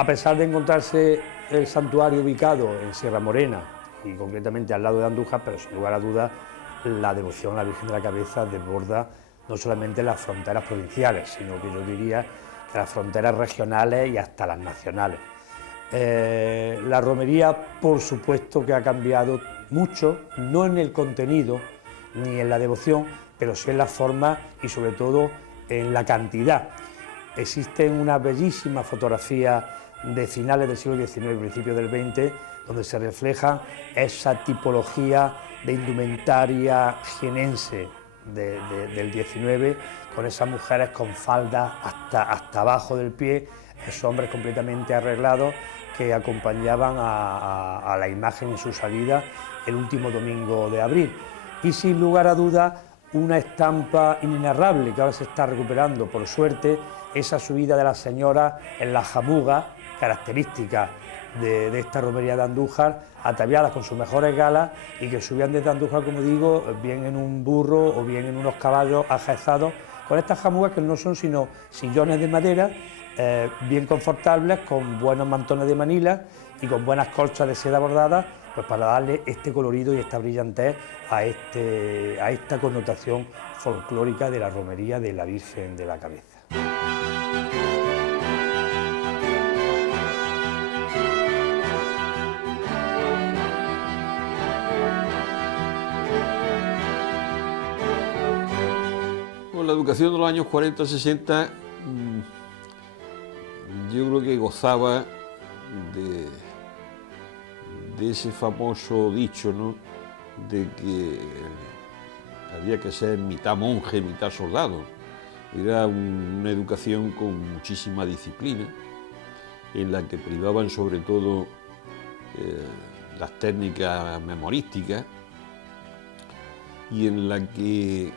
A pesar de encontrarse el santuario ubicado en Sierra Morena y concretamente al lado de Andújar, pero sin lugar a dudas la devoción a la Virgen de la Cabeza desborda no solamente las fronteras provinciales, sino que yo diría que las fronteras regionales y hasta las nacionales. La romería, por supuesto, que ha cambiado mucho, no en el contenido ni en la devoción, pero sí en la forma y sobre todo en la cantidad. Existen unas bellísimas fotografías de finales del siglo XIX, principios del XX, donde se refleja esa tipología de indumentaria jienense del XIX, con esas mujeres con faldas hasta abajo del pie, esos hombres completamente arreglados que acompañaban a la imagen en su salida el último domingo de abril. Y sin lugar a dudas, una estampa inenarrable que ahora se está recuperando, por suerte, esa subida de las señoras en las jamugas, características de esta romería de Andújar, ataviadas con sus mejores galas y que subían desde Andújar, como digo, bien en un burro o bien en unos caballos ajaezados, con estas jamugas que no son sino sillones de madera, bien confortables, con buenos mantones de manila y con buenas colchas de seda bordada, pues para darle este colorido y esta brillantez a esta connotación folclórica de la romería de la Virgen de la Cabeza. La educación de los años 40-60 yo creo que gozaba de ese famoso dicho, ¿no?, de que había que ser mitad monje, mitad soldado. Era una educación con muchísima disciplina, en la que privaban sobre todo las técnicas memorísticas y en la que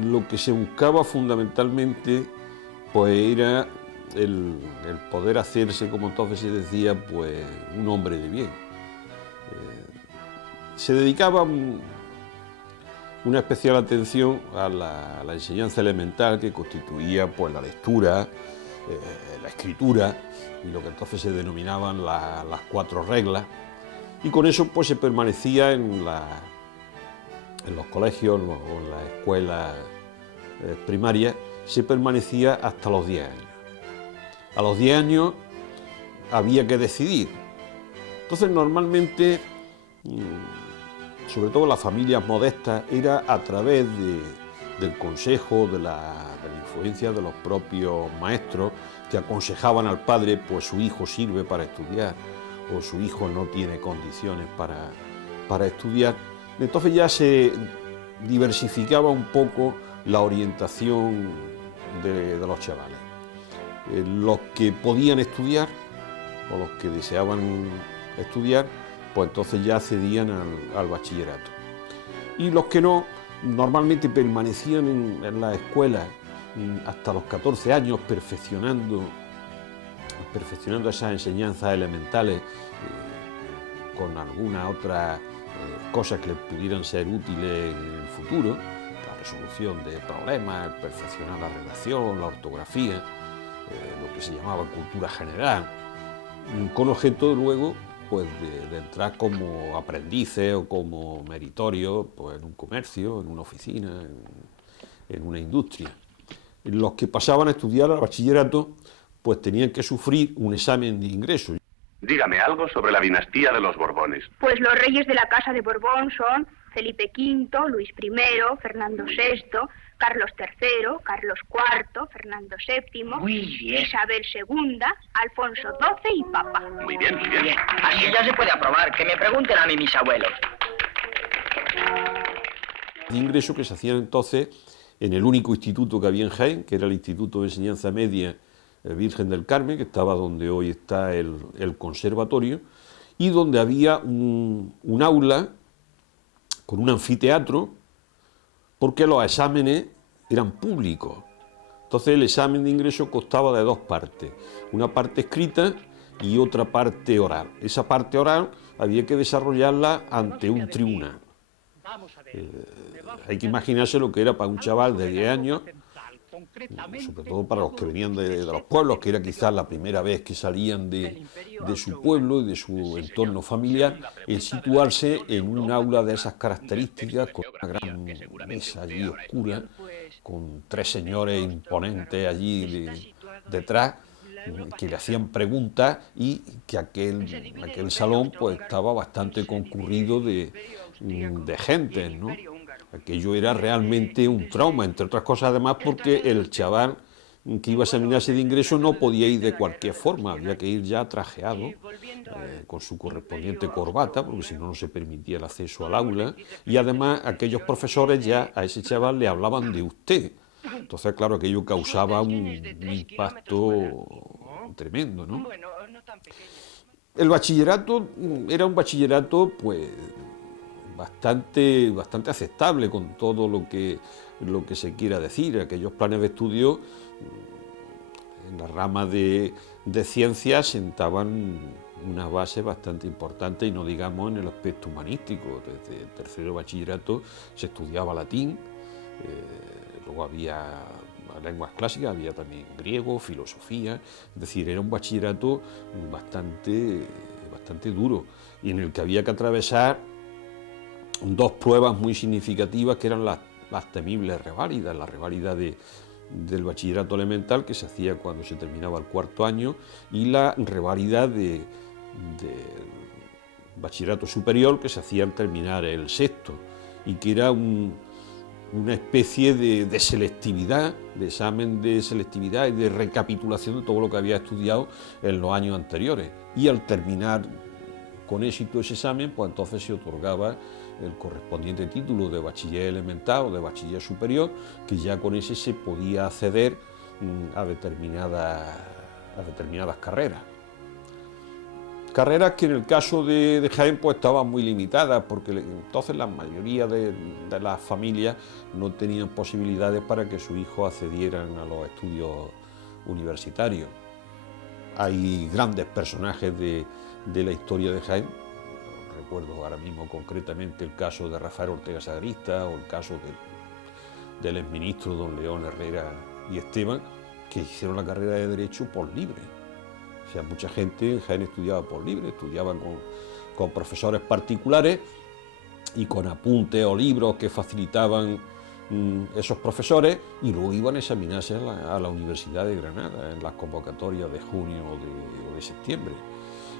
lo que se buscaba fundamentalmente pues era el poder hacerse, como entonces se decía, pues un hombre de bien. Se dedicaba una especial atención a la enseñanza elemental, que constituía pues la lectura, la escritura y lo que entonces se denominaban las 4 reglas, y con eso pues se permanecía en los colegios o en las escuelas primarias, se permanecía hasta los 10 años. A los 10 años había que decidir. Entonces normalmente, sobre todo las familias modestas, era a través del consejo, de la influencia de los propios maestros, que aconsejaban al padre, pues su hijo sirve para estudiar o su hijo no tiene condiciones para estudiar. Entonces ya se diversificaba un poco la orientación de los chavales. Los que podían estudiar o los que deseaban estudiar, pues entonces ya accedían al bachillerato. Y los que no, normalmente permanecían en la escuela hasta los 14 años, perfeccionando esas enseñanzas elementales con alguna otra cosas que les pudieran ser útiles en el futuro, la resolución de problemas, perfeccionar la redacción, la ortografía, lo que se llamaba cultura general, con objeto luego pues de entrar como aprendices o como meritorios pues, en un comercio, en una oficina, en una industria. Los que pasaban a estudiar al bachillerato pues tenían que sufrir un examen de ingreso. Dígame algo sobre la dinastía de los Borbones. Pues los reyes de la Casa de Borbón son Felipe V, Luis I, Fernando VI, Carlos III, Carlos IV, Fernando VII, Isabel II, Alfonso XII y Papa. Muy bien, muy bien. Así ya se puede aprobar. Que me pregunten a mí mis abuelos. De ingreso que se hacían entonces en el único instituto que había en Jaén, que era el Instituto de Enseñanza Media Virgen del Carmen, que estaba donde hoy está el conservatorio, y donde había un aula con un anfiteatro, porque los exámenes eran públicos. Entonces el examen de ingreso constaba de 2 partes, una parte escrita y otra parte oral. Esa parte oral había que desarrollarla ante un tribunal. Hay que imaginarse lo que era para un chaval de 10 años sobre todo para los que venían de los pueblos, que era quizás la primera vez que salían de su pueblo y de su entorno familiar, el situarse en un aula de esas características, con una gran mesa allí oscura, con 3 señores imponentes allí detrás, que le hacían preguntas, y que aquel salón pues estaba bastante concurrido de gente, ¿no? Aquello era realmente un trauma, entre otras cosas además porque el chaval que iba a examinarse de ingreso no podía ir de cualquier forma, había que ir ya trajeado, con su correspondiente corbata, porque si no, no se permitía el acceso al aula, y además aquellos profesores ya a ese chaval le hablaban de usted. Entonces, claro, aquello causaba un impacto tremendo, ¿no? El bachillerato era un bachillerato, pues, bastante aceptable con todo lo que se quiera decir. Aquellos planes de estudio en la rama de ciencias sentaban una base bastante importante, y no digamos en el aspecto humanístico. Desde el tercero de bachillerato se estudiaba latín, luego había lenguas clásicas, había también griego, filosofía, es decir, era un bachillerato bastante duro, y en el que había que atravesar 2 pruebas muy significativas, que eran las temibles reválidas, la reválida del bachillerato elemental, que se hacía cuando se terminaba el 4º año, y la reválida del bachillerato superior, que se hacía al terminar el 6º, y que era una especie de selectividad, de examen de selectividad y de recapitulación de todo lo que había estudiado en los años anteriores, y al terminar con éxito ese examen, pues entonces se otorgaba el correspondiente título de bachiller elemental o de bachiller superior, que ya con ese se podía acceder a determinadas carreras. Carreras que en el caso de Jaén pues estaban muy limitadas, porque entonces la mayoría de las familias no tenían posibilidades para que sus hijos accedieran a los estudios universitarios. Hay grandes personajes de la historia de Jaén. Recuerdo ahora mismo concretamente el caso de Rafael Ortega Sagrista, o el caso del exministro don León Herrera y Esteban, que hicieron la carrera de Derecho por libre. O sea, mucha gente en Jaén estudiaba por libre, estudiaban con profesores particulares y con apuntes o libros que facilitaban esos profesores, y luego iban a examinarse a la Universidad de Granada en las convocatorias de junio o de septiembre.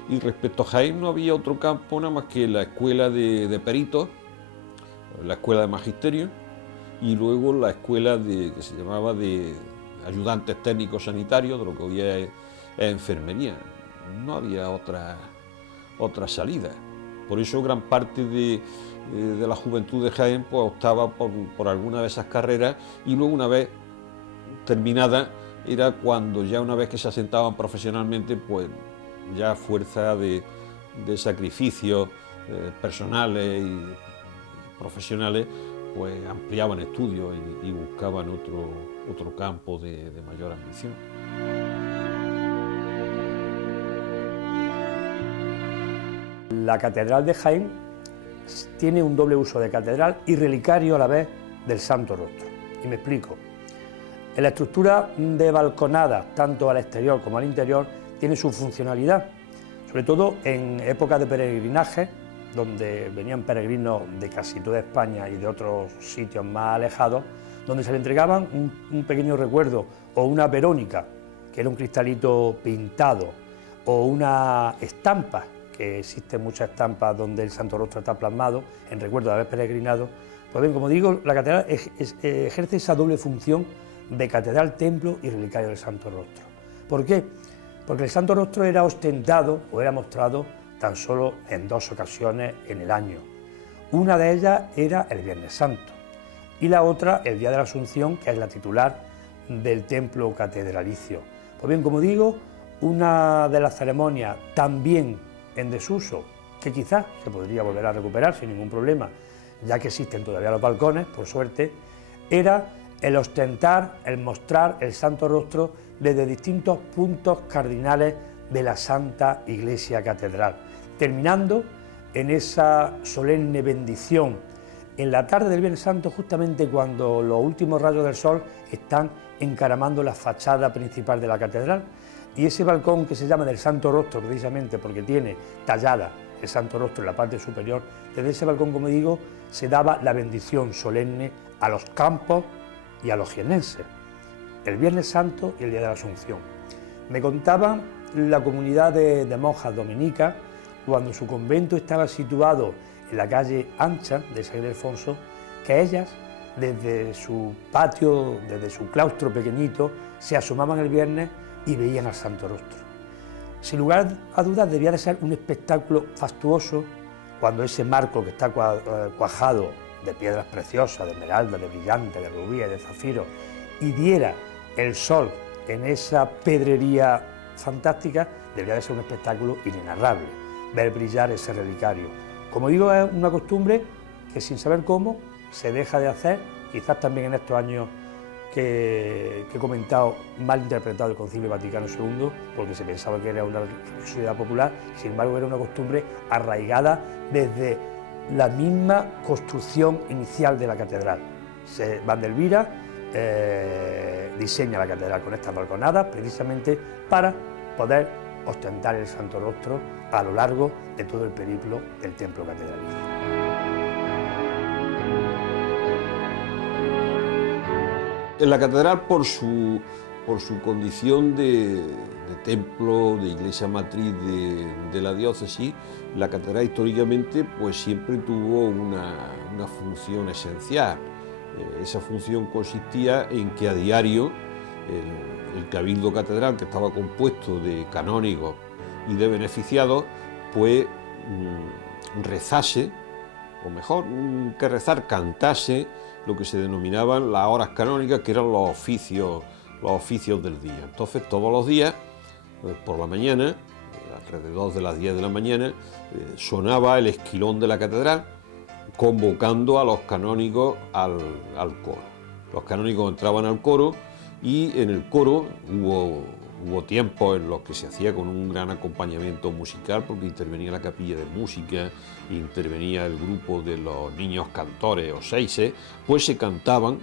Y respecto a Jaén no había otro campo nada más que la escuela de peritos, la escuela de magisterio, y luego la escuela que se llamaba de ayudantes técnicos sanitarios, de lo que hoy es enfermería. No había otra salida. Por eso gran parte de la juventud de Jaén pues optaba por alguna de esas carreras, y luego, una vez terminada, era cuando ya una vez que se asentaban profesionalmente, pues ya a fuerza de sacrificios personales y profesionales, pues ampliaban estudios y buscaban otro campo de mayor ambición. La Catedral de Jaén tiene un doble uso de catedral y relicario a la vez del Santo Rostro. Y me explico. En la estructura de balconadas, tanto al exterior como al interior, tiene su funcionalidad, sobre todo en épocas de peregrinaje, donde venían peregrinos de casi toda España y de otros sitios más alejados, donde se le entregaban un pequeño recuerdo, o una verónica, que era un cristalito pintado, o una estampa, que existen muchas estampas donde el Santo Rostro está plasmado, en recuerdo de haber peregrinado. Pues bien, como digo, la catedral ejerce esa doble función de catedral, templo y relicario del Santo Rostro. ¿Por qué? Porque el Santo Rostro era ostentado o era mostrado tan solo en 2 ocasiones en el año. Una de ellas era el Viernes Santo y la otra el Día de la Asunción, que es la titular del templo catedralicio. Pues bien, como digo, una de las ceremonias también en desuso, que quizás se podría volver a recuperar sin ningún problema, ya que existen todavía los balcones, por suerte, era el ostentar, el mostrar el Santo Rostro desde distintos puntos cardinales de la Santa Iglesia Catedral, terminando en esa solemne bendición en la tarde del Viernes Santo, justamente cuando los últimos rayos del sol están encaramando la fachada principal de la catedral, y ese balcón que se llama del Santo Rostro, precisamente porque tiene tallada el Santo Rostro en la parte superior, desde ese balcón, como digo, se daba la bendición solemne a los campos y a los jiennenses, el Viernes Santo y el Día de la Asunción. Me contaba la comunidad de monjas dominicas, cuando su convento estaba situado en la calle ancha de San Ildefonso, que ellas, desde su patio, desde su claustro pequeñito, se asomaban el viernes y veían al Santo Rostro. Sin lugar a dudas, debía de ser un espectáculo fastuoso cuando ese marco que está cuajado de piedras preciosas, de esmeralda, de brillante, de rubíes, de zafiro, y diera el sol en esa pedrería fantástica, debería de ser un espectáculo inenarrable, ver brillar ese relicario. Como digo, es una costumbre que sin saber cómo se deja de hacer, quizás también en estos años que he comentado, mal interpretado el Concilio Vaticano II, porque se pensaba que era una religiosidad popular, sin embargo era una costumbre arraigada desde la misma construcción inicial de la catedral. Vandelvira diseña la catedral con estas balconadas precisamente para poder ostentar el Santo Rostro a lo largo de todo el periplo del templo catedralicio. En la catedral, por su condición de templo, de iglesia matriz de la diócesis, la catedral históricamente pues siempre tuvo una función esencial. Esa función consistía en que a diario el cabildo catedral, que estaba compuesto de canónigos y de beneficiados, pues rezase, o mejor que rezar, cantase lo que se denominaban las horas canónicas, que eran los oficios del día. Entonces, todos los días, por la mañana, alrededor de las 10 de la mañana, sonaba el esquilón de la catedral, convocando a los canónigos al coro. Los canónigos entraban al coro y en el coro hubo tiempos en los que se hacía con un gran acompañamiento musical, porque intervenía la capilla de música, intervenía el grupo de los niños cantores o seises, pues se cantaban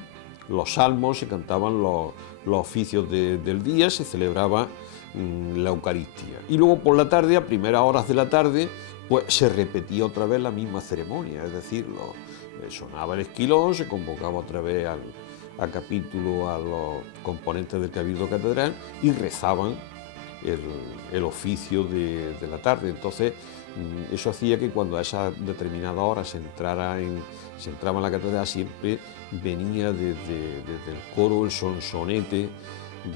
los salmos, se cantaban los oficios del día, se celebraba la Eucaristía. Y luego por la tarde, a primeras horas de la tarde, pues se repetía otra vez la misma ceremonia, es decir, sonaba el esquilón, se convocaba otra vez a capítulo a los componentes del Cabildo Catedral y rezaban el oficio de la tarde. Entonces, eso hacía que cuando a esa determinada hora se entraba en la catedral, siempre venía desde el coro el sonsonete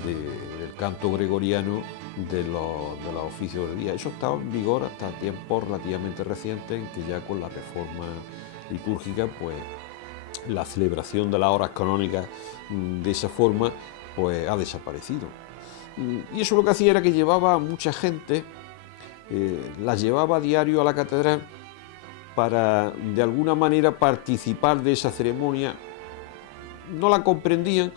del canto gregoriano de los oficios del día. Eso estaba en vigor hasta tiempos relativamente recientes, en que ya con la reforma litúrgica, pues la celebración de las horas canónicas de esa forma pues ha desaparecido. Y eso lo que hacía era que llevaba a mucha gente, las llevaba a diario a la catedral para de alguna manera participar de esa ceremonia. No la comprendían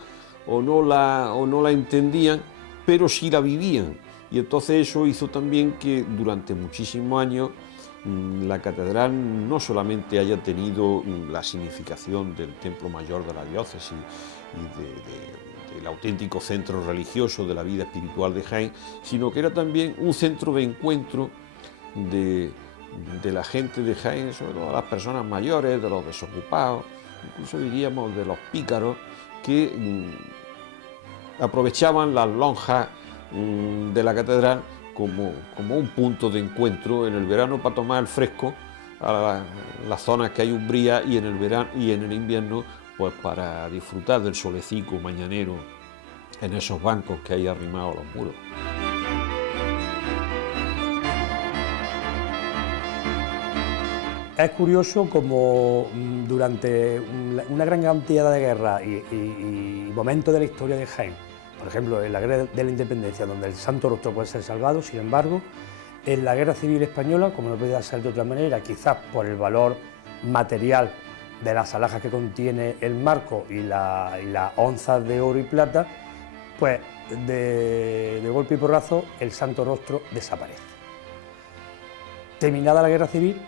o no la entendían, pero sí la vivían. Y entonces eso hizo también que durante muchísimos años la catedral no solamente haya tenido la significación del templo mayor de la diócesis y del auténtico centro religioso de la vida espiritual de Jaén, sino que era también un centro de encuentro de la gente de Jaén, sobre todo de las personas mayores, de los desocupados, incluso diríamos de los pícaros, que aprovechaban las lonjas de la catedral como un punto de encuentro en el verano para tomar el fresco a las zonas que hay umbría, y en el verano y en el invierno pues para disfrutar del solecico mañanero en esos bancos que hay arrimados a los muros. Es curioso como durante una gran cantidad de guerras y momentos de la historia de Jaén, por ejemplo, en la Guerra de la Independencia, donde el Santo Rostro puede ser salvado, sin embargo, en la Guerra Civil Española, como no podía ser de otra manera, quizás por el valor material de las alhajas que contiene el marco y las onzas de oro y plata, pues de golpe y porrazo el Santo Rostro desaparece. Terminada la Guerra Civil,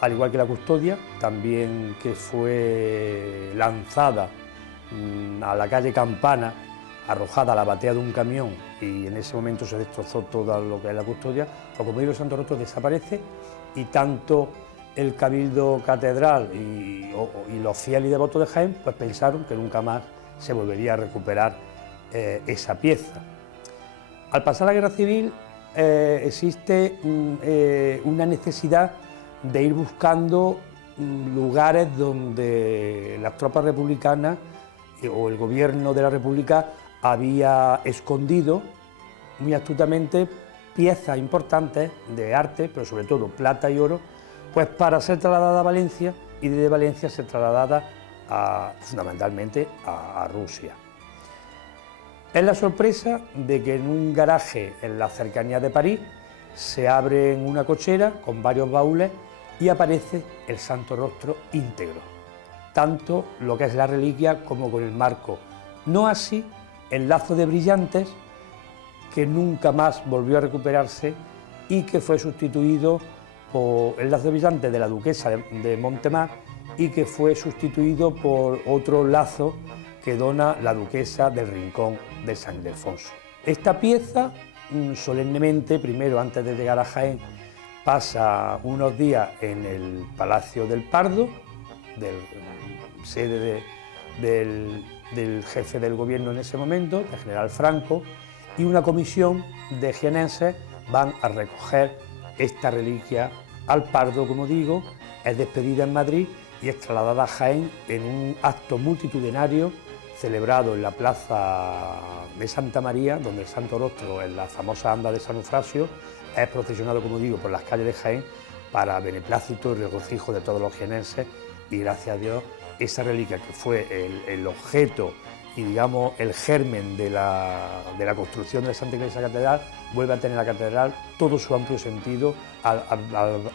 al igual que la custodia, también que fue lanzada a la calle Campana, arrojada a la batea de un camión, y en ese momento se destrozó todo lo que es la custodia. Pues como digo, el Santo Rostro desaparece, y tanto el Cabildo Catedral y los fieles y devotos de Jaén pues pensaron que nunca más se volvería a recuperar esa pieza. Al pasar la Guerra Civil existe una necesidad de ir buscando lugares donde las tropas republicanas o el gobierno de la República había escondido muy astutamente piezas importantes de arte, pero sobre todo plata y oro, pues para ser trasladada a Valencia, y desde Valencia ser trasladada fundamentalmente a Rusia. Es la sorpresa de que en un garaje en la cercanía de París se abre una cochera con varios baúles y aparece el Santo Rostro íntegro, tanto lo que es la reliquia como con el marco. No así el lazo de brillantes, que nunca más volvió a recuperarse y que fue sustituido por el lazo de brillantes de la duquesa de Montemar, y que fue sustituido por otro lazo que dona la duquesa del Rincón de San Ildefonso. Esta pieza, solemnemente, primero antes de llegar a Jaén, pasa unos días en el Palacio del Pardo, sede del jefe del gobierno en ese momento, del general Franco, y una comisión de jienenses van a recoger esta reliquia al Pardo, como digo, es despedida en Madrid y es trasladada a Jaén en un acto multitudinario celebrado en la plaza de Santa María, donde el Santo Rostro, en la famosa anda de San Eufrasio, es procesionado, como digo, por las calles de Jaén para beneplácito y regocijo de todos los jienenses, y gracias a Dios esa reliquia, que fue el objeto y, digamos, el germen de la construcción de la Santa Iglesia Catedral, vuelve a tener la catedral todo su amplio sentido al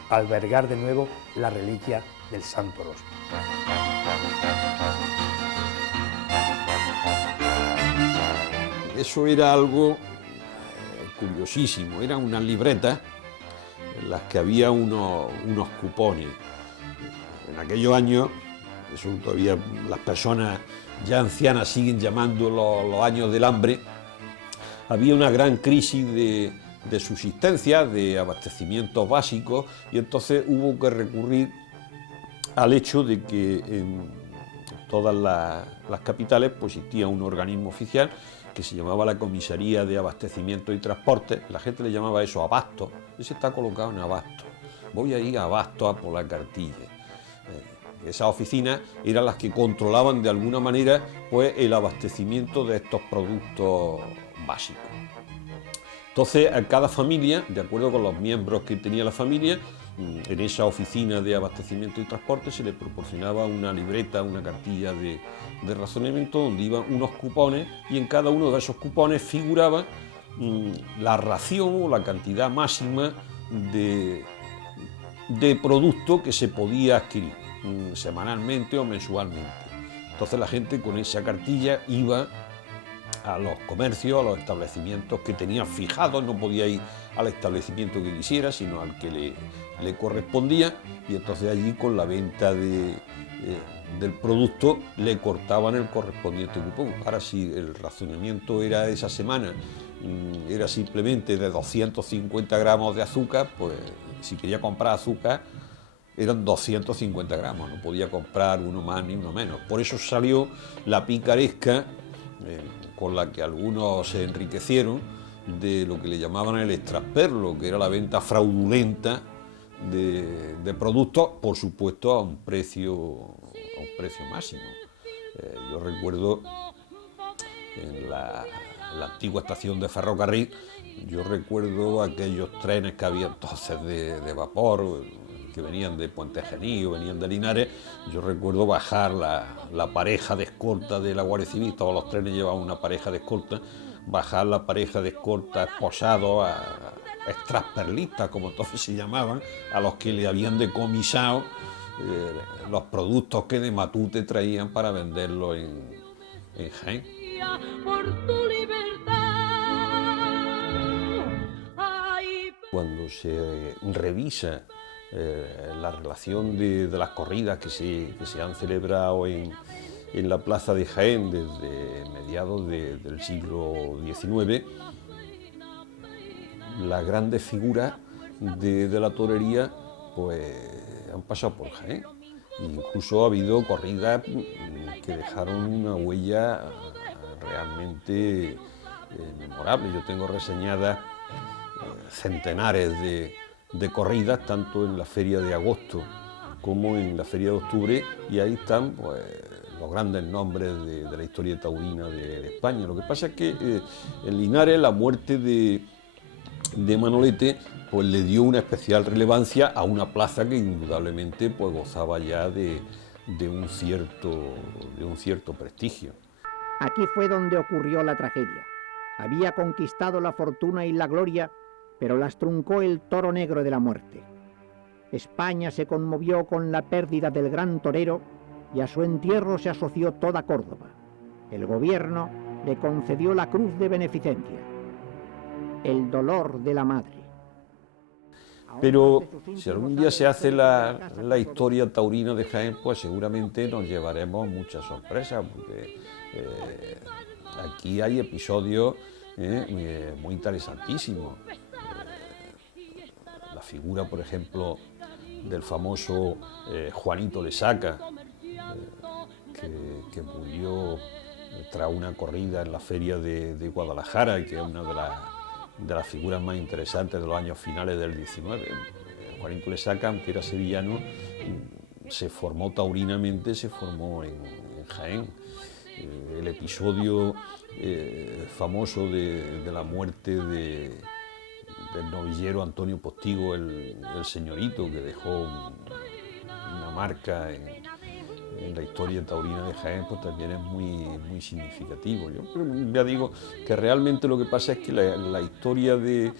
albergar de nuevo la reliquia del Santo Rostro. Eso era algo curiosísimo, eran unas libretas en las que había unos cupones. En aquellos años, eso todavía las personas ya ancianas siguen llamando los años del hambre, había una gran crisis de subsistencia, de abastecimientos básicos, y entonces hubo que recurrir al hecho de que en todas las capitales pues existía un organismo oficial que se llamaba la Comisaría de Abastecimiento y Transporte. La gente le llamaba eso abasto. Ese está colocado en abasto. Voy a ir a abasto a por la cartilla. Esas oficinas eran las que controlaban de alguna manera pues el abastecimiento de estos productos básicos. Entonces, a cada familia, de acuerdo con los miembros que tenía la familia, en esa oficina de abastecimiento y transporte se le proporcionaba una libreta, una cartilla de razonamiento donde iban unos cupones, y en cada uno de esos cupones figuraba la ración o la cantidad máxima de producto que se podía adquirir semanalmente o mensualmente. Entonces la gente con esa cartilla iba a los comercios, a los establecimientos que tenían fijados, no podía ir al establecimiento que quisiera, sino al que le correspondía, y entonces allí con la venta del producto le cortaban el correspondiente cupón. Ahora, si el racionamiento era esa semana, era simplemente de 250 gramos de azúcar, pues si quería comprar azúcar eran 250 gramos, no podía comprar uno más ni uno menos. Por eso salió la picaresca con la que algunos se enriquecieron de lo que le llamaban el extrasperlo, que era la venta fraudulenta de productos, por supuesto a un precio máximo. Yo recuerdo en la antigua estación de ferrocarril, yo recuerdo aquellos trenes que había entonces de vapor, que venían de Puente Genil, venían de Linares. Yo recuerdo bajar la pareja de escolta de la Guardia Civil, todos los trenes llevaban una pareja de escolta, bajar la pareja de escolta esposados a extrasperlistas, como entonces se llamaban, a los que le habían decomisado los productos que de Matute traían para venderlos en Jaén. Cuando se revisa la relación de las corridas que se han celebrado en la plaza de Jaén desde mediados del siglo XIX, las grandes figuras de la torería pues han pasado por Jaén. Incluso ha habido corridas que dejaron una huella realmente memorable. Yo tengo reseñadas centenares de corridas, tanto en la feria de agosto como en la feria de octubre, y ahí están pues los grandes nombres de la historia taurina de España. Lo que pasa es que en Linares la muerte de Manolete pues le dio una especial relevancia a una plaza que indudablemente pues gozaba ya de un cierto prestigio. Aquí fue donde ocurrió la tragedia. Había conquistado la fortuna y la gloria, pero las truncó el toro negro de la muerte. España se conmovió con la pérdida del gran torero y a su entierro se asoció toda Córdoba. El gobierno le concedió la Cruz de Beneficencia. El dolor de la madre. Pero si algún día se hace la historia taurina de Jaén, pues seguramente nos llevaremos muchas sorpresas, porque aquí hay episodios muy interesantísimos. La figura, por ejemplo, del famoso Juanito Lesaca, que murió tras una corrida en la feria de Guadalajara, que es una de las figuras más interesantes de los años finales del 19. Juanito Lesaca, aunque era sevillano, se formó taurinamente, se formó en Jaén. El episodio famoso de la muerte del novillero Antonio Postigo, el señorito, que dejó una marca en la historia taurina de Jaén, pues también es muy significativo. Yo ya digo que realmente lo que pasa es que la historia de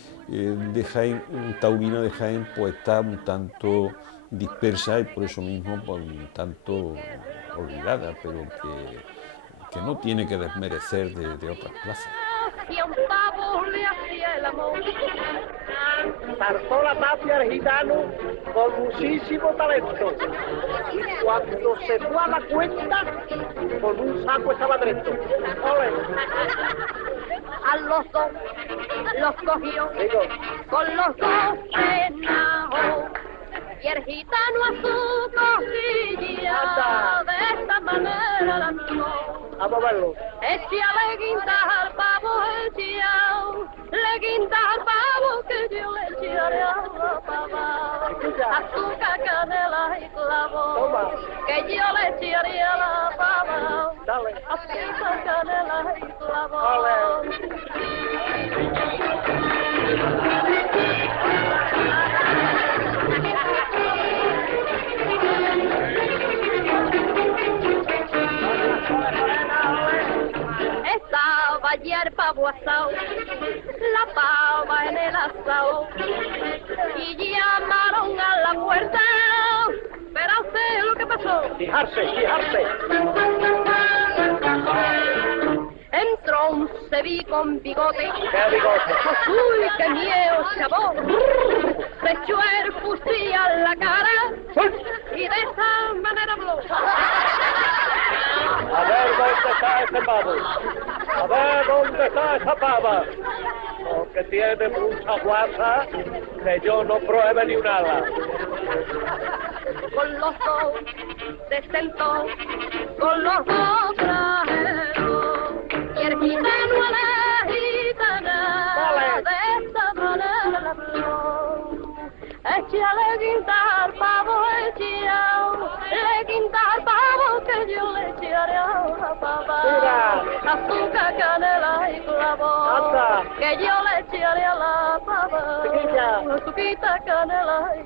Jaén, taurina de Jaén, pues está un tanto dispersa y por eso mismo pues, un tanto olvidada, pero que no tiene que desmerecer de otras plazas. Saltó la tapia el gitano con muchísimo talento y cuando se fue a la cuenta con un saco estaba dentro. A los dos los cogió, con los dos cenajó, y el gitano a su cosilla de esta manera la miró. Vamos a verlo. Échale guindas al pavo, el chiao, le guindas al pavo que yo le echaré a la pava. Azúcar, canela y clavo, que yo le echaré a la pava. Azúcar, canela y clavo. Estaba allá el pavo asado, la pava en el asado, y llamaron a la puerta, pero sé lo que pasó. Fijarse. Entró un cebi con bigote. ¿Qué bigote? ¡Uy, qué miedo, chabón! Se echó el fusil a la cara y de esa manera habló. A ver dónde está ese pavo. A ver dónde está esa pava. Porque tiene mucha guasa que yo no pruebe ni un ala. Con los dos se sentó, con los dos trajeron, y el gitano a la gitana de esta manera la habló. Échale guinda al pavo, el chiao, le guinda al pavo que yo le echaré a la pava. Azúcar, canela y clavo, que yo le echaré a la pava. Azúcar, canela y